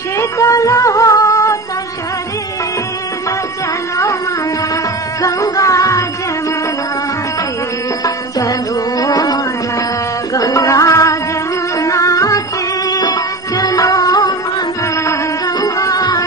शीतल होत शरीर चलो मन गंगा जमुना के चलो मन गंगा जमुना के चलो मन गंगा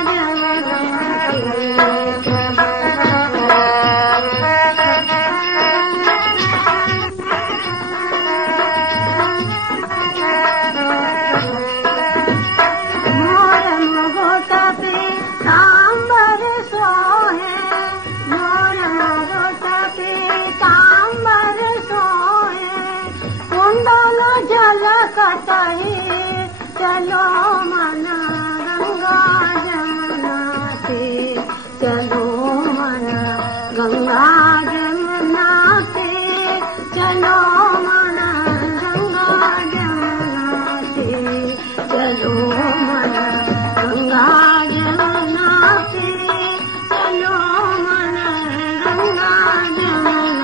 कतही चलो मन गंगा जमुना से चलो मन गंगा जमुना से चलो मन गंगा जमुना से चलो मन गंगा जमुना से चलो मन गंगा जमुना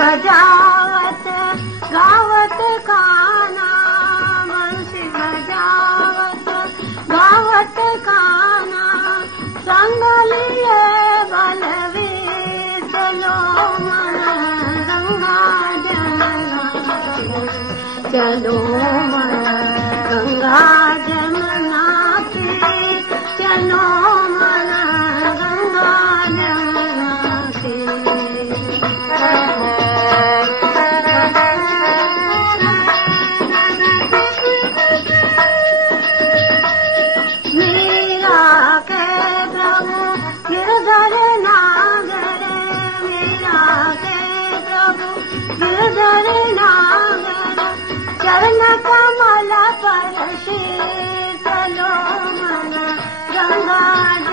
बजावत गावत खाना बंसी बजावत गावत खाना संग लिए बलवीर चलो मन गंगा जमुना चलो मन गंगा जमुना के चलो मन गंगा जमुना के गिरधर नागर चरण कमल पर चलो मन गंगा